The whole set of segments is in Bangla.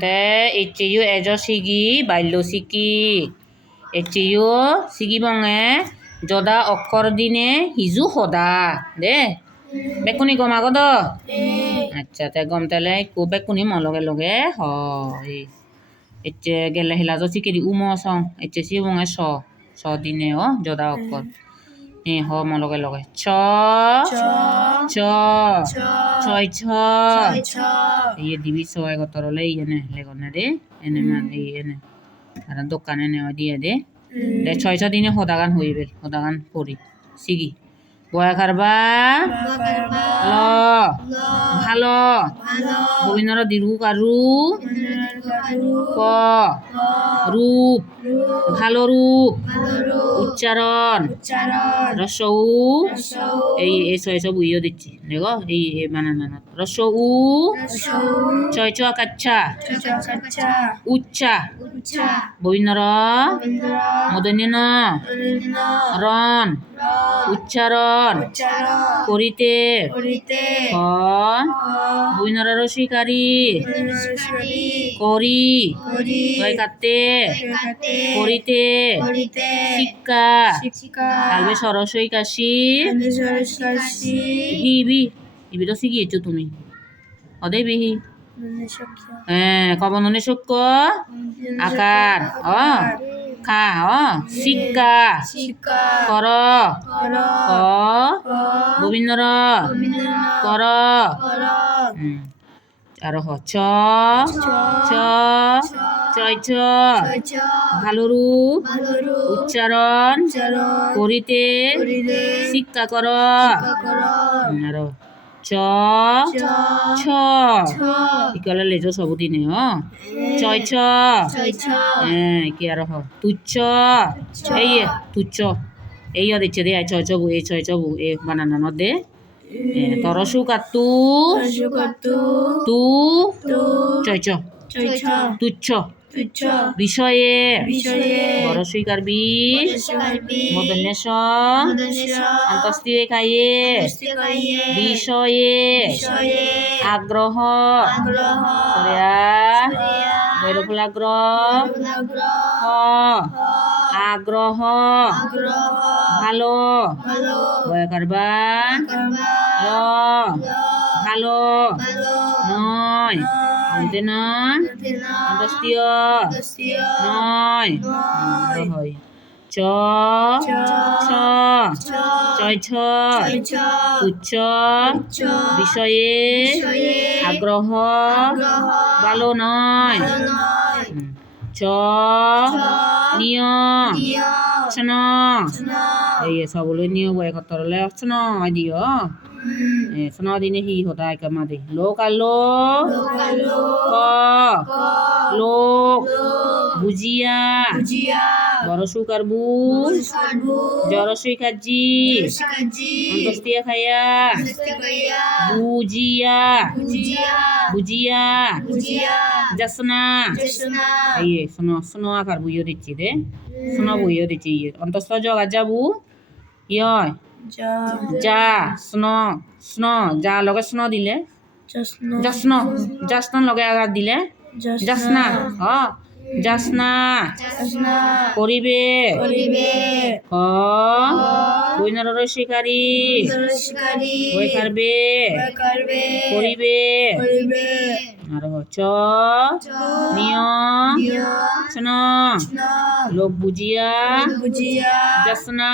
তে এচিউ এজ সিগি বাল্য সিকি এচিউ সিগি বঙে যদা অক্ষর দিনে হিজু সদা দে বেকুনি গম আগদ আচ্ছা তে গম তেলে কো বেকুনি ম লগে লগে হয় এচে গেলে হিলা জ সিকি উম সং এচে সি বঙে স দিনে যদা অক্ষর হ ম লগে লগে ছ ছ ছয় ছ ইয়ে দিবি ছয় গতরলে ইয়েনে লেগনে দে এনে মানে ইয়েনে আর দোকানে নেওয়া দিয়ে দে দে ছয় ছ দিনে সদাগান হইবে সদাগান করি সিগি বয়া কারবা ল ভালো গোবিন্দর দীর্ঘ কারু ক রূপ ভালো রূপ উচ্চারণ রসৌ এই ছয় সব উইও দিচ্ছি দেখো এই বানানা রসৌ ছয় ছ কাচ্ছা উচ্চা গোবিন্দর মদনী ন রন উচ্চারণ করিতে ক গোবিন্দর রসিকারী করি তয় কাটতে করিতে শিক্ষা কালবে সরস্বই কাশি হিবি ইবি তো শিখিয়েছো তুমি অদেই বিহি কবননে সক্য আকার খা শিক্ষা কর ক গোবিন্দর কর আর ছ ছয় ছ ভালো রূপ উচ্চারণ করিতে শিক্ষা কর আর ছ ছ ইকালে লেজ সবুদিনে ছয় ছ কি আর তুচ্ছ এই তুচ্ছ এই দিচ্ছে দে ছয় ছবু এই ছয় ছবু এ বানানা ন দে তরসু কাতু তু ছয় ছ তুচ্ছ বিষয়ে বরসই কারবি মদন্যেশ অন্তস্তিয়ে খাইয়ে বিষয়ে আগ্রহ আগ্রহ ভালো বয়া কারবা ল ভালো নয় অন্তে না অন্তস্তীয় নয় হয় ছ ছয় ছ তুচ্ছ বিষয়ে আগ্রহ ভালো নয় ছ নিয় অপশন এই সবলে নিয় বয় কতরলে অপশন দিও শোনা দিনে হি হতা এক মাদে লোক আলো ক লোক বুজিয়া বরসু কারবু জরসই কাজি অন্তস্তিয়া খাইয়া বুজিয়া জসনা এই শোনো আকার বুইও দিচ্ছি দে শোনা বুইও দিচ্ছি অন্তস্থ জগা যাবু ইয় যা স্ন যা লগে স্ন দিলে জস্ন লগে আগার দিলে জসনা জসনা করিবে ক বইনার শিকারী বই কারবে করিবে আর চ নিয় শোন লোক বুঝিয়া জসনা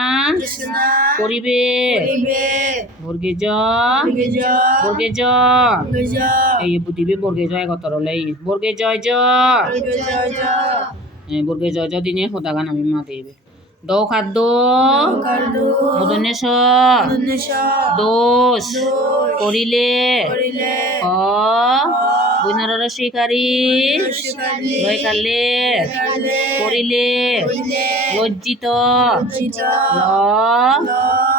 করিবে বর্গে জ এই বুঝিবে বর্গে জয় গতরলে বর্গে জয় বর্গে জয় দিনে হতাগান আমি মা দেবে দৌ খাদ্য মদন্যেশ দোষ করিলে ক বইনার শিকারী লয় কালে করিলে লজ্জিত ল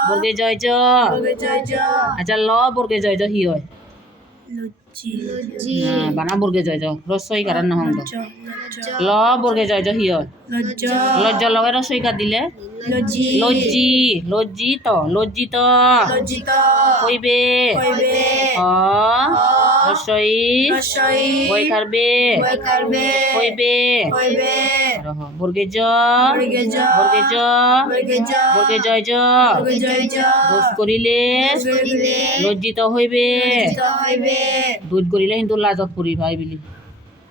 বর্গে জয় আচ্ছা ল বর্গে জয় হি হয় বানা বর্গে জয় রস্বই কারণ নহঙ্গ ল বর্গে জয় জ হিয় লজ্জ লগে রসইকার দিলে লজ্জি লজ্জিত লজ্জিত হইবে হ রসই বই কারবে হইবে বর্গে জ বর্গে জ বর্গে জয় জ দোষ করিলে লজ্জিত হইবে দুধ করিলে কিন্তু লাজত পড়ি ভাই বিলি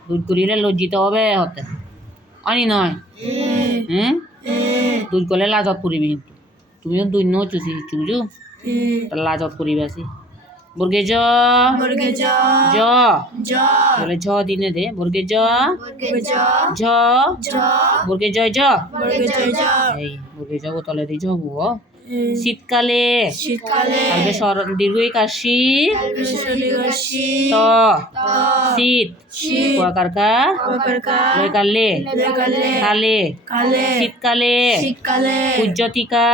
দুধ করিলে লজ্জিত হবে হতে আনি নয় হ্যাঁ দুধ করলে লাজত পড়িবি কিন্তু তুমিও দুই নো চুষি চুজু লাজত পড়িবে আসি বর্গে জ জ বলে ঝ দিনে দে বর্গে জ ঝ বর্গে জয় জ এই বর্গে জ তলে দি ঝ বুয় শীতকালে কালবে স্মরণ দীর্ঘই কাশি ত শীত কুয়াকার কা লয় কালে কালে শীতকালে উজ্জ্বতিকা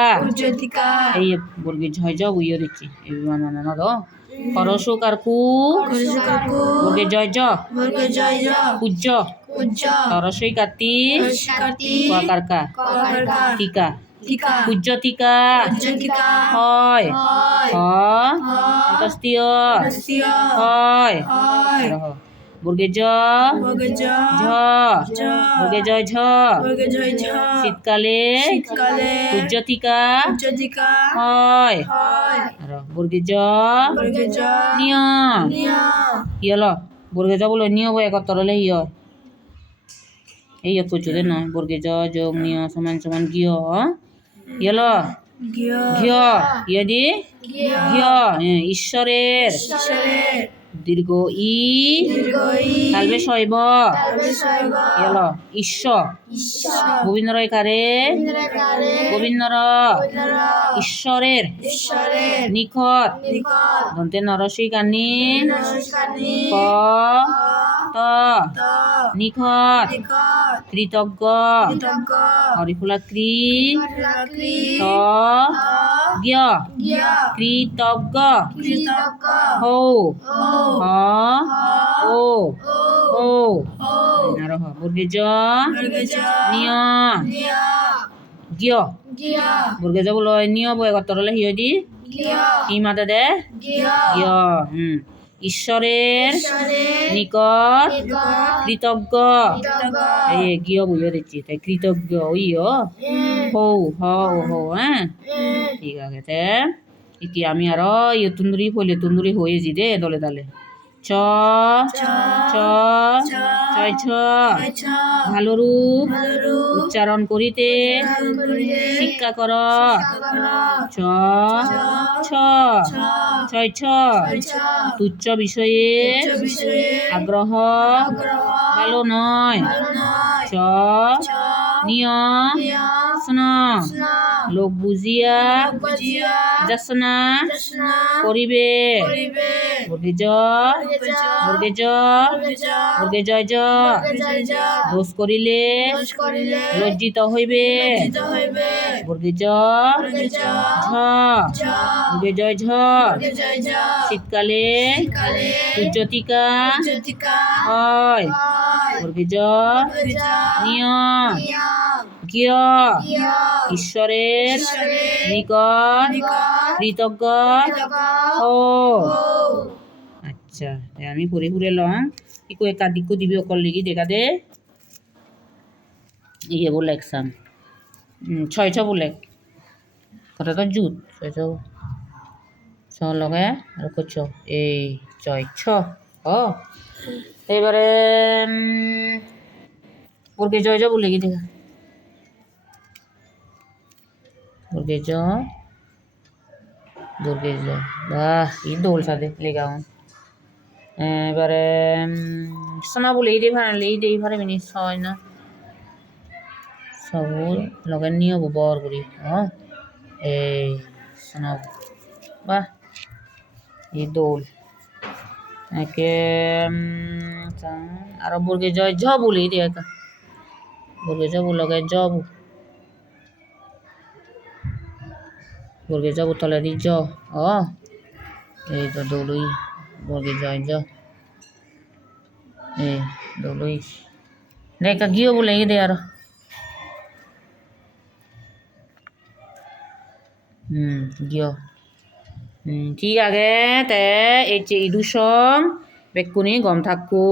এই বর্গে ঝয় জ বুইয়ে দিচ্ছি এই বিমান না তো খরসুক আর কু বর্গে জয় জ উজ্জ তরসই কাতি কুয়াকার কা টিকা উজ্জ্বতিকা হয় অন্তস্তীয় হয় বর্গে জ ঝ বর্গে জয় ঝ শীতকালে উজ্জ্বতিকা হয় বর্গে জ নিয় ইয়ল বর্গে জ বলো নিয় বই একত্তরলে ইয় এই কচুরে নয় বর্গে জ যোগ নিয় সমান সমান গিয় ইয়ল ঘিয় ইয়দি ঘিয় ঈশ্বরের দীর্ঘ ই কালবে শৈব ইয়ল ঈশ্বর গোবিন্দর কারে গোবিন্দর ঈশ্বরের নিখত দন্তে নরসই কানি ক ত নিখত কৃতজ্ঞ হরিফুলা ক্রি ত জ্ঞ কৃতজ্ঞ হৌ হ ও ও নারহ বর্গে জ নিয় জ্ঞ বর্গে জ বলো নিয় বই কতরলে হিয় দি ই মাতে দে জ্ঞ ঈশ্বরের নিকট কৃতজ্ঞ এই গিয় বুঝে দিচ্ছি তাই কৃতজ্ঞ ইয় হৌ হ ও হৌ হ্যাঁ ঠিক আছে এতিয়া আমি আর ইয়ে তুন্দুরি ফলে তুন্দুরি হয়েছি দে দলে দলে চ চ ছয় ছ ভালো রূপ উচ্চারণ করিতে শিক্ষা কর চ ছ ছয় ছ তুচ্ছ বিষয়ে আগ্রহ ভালো নয় চ নিয় স্ন লোক বুঝিয়া যাচনা করিবে বর্গে জ বর্গে জ বর্গে জয় জ দোষ করিলে লজ্জিত হইবে বর্গে জ ঝ বর্গে জয় ঝ শীতকালে উজ্জ্বতিকা হয় বর্গে জ নিয় জ্ঞ ঈশ্বরের নিকট কৃতজ্ঞ ও আচ্ছা আমি পড়ে ঘুরে লং ইকো একা দিকু দিবি অকল লিগি দেখা দে ইয়ে বলে একসাম ছয় ছ বলে কথা তো জুত ছয় ছ ছ লগে আর কছ এই ছয় ছ ও এবারে বর্গে জয় জ বলে কি দেখা বর্গে জ বর্গে জ বাহ এই দোল সাথে লেগাও এবারে সোনা বলে এই দেই ভারে মিনি ছয় না সব লগে নিয়ে বর করি এই সোনা বাহ এই দোল একে আর বর্গে জয় জ বলে এই একা বর্গে জ লগে জব বর্গে যাব তলে দি জ এই তো দৌলই বর্গে জয় জ এই দৌলই 내가 기어볼래 이게 돼야라. 기어. ঠিক আছে তে এই যে ইদুসম বেকুনি গম থাকো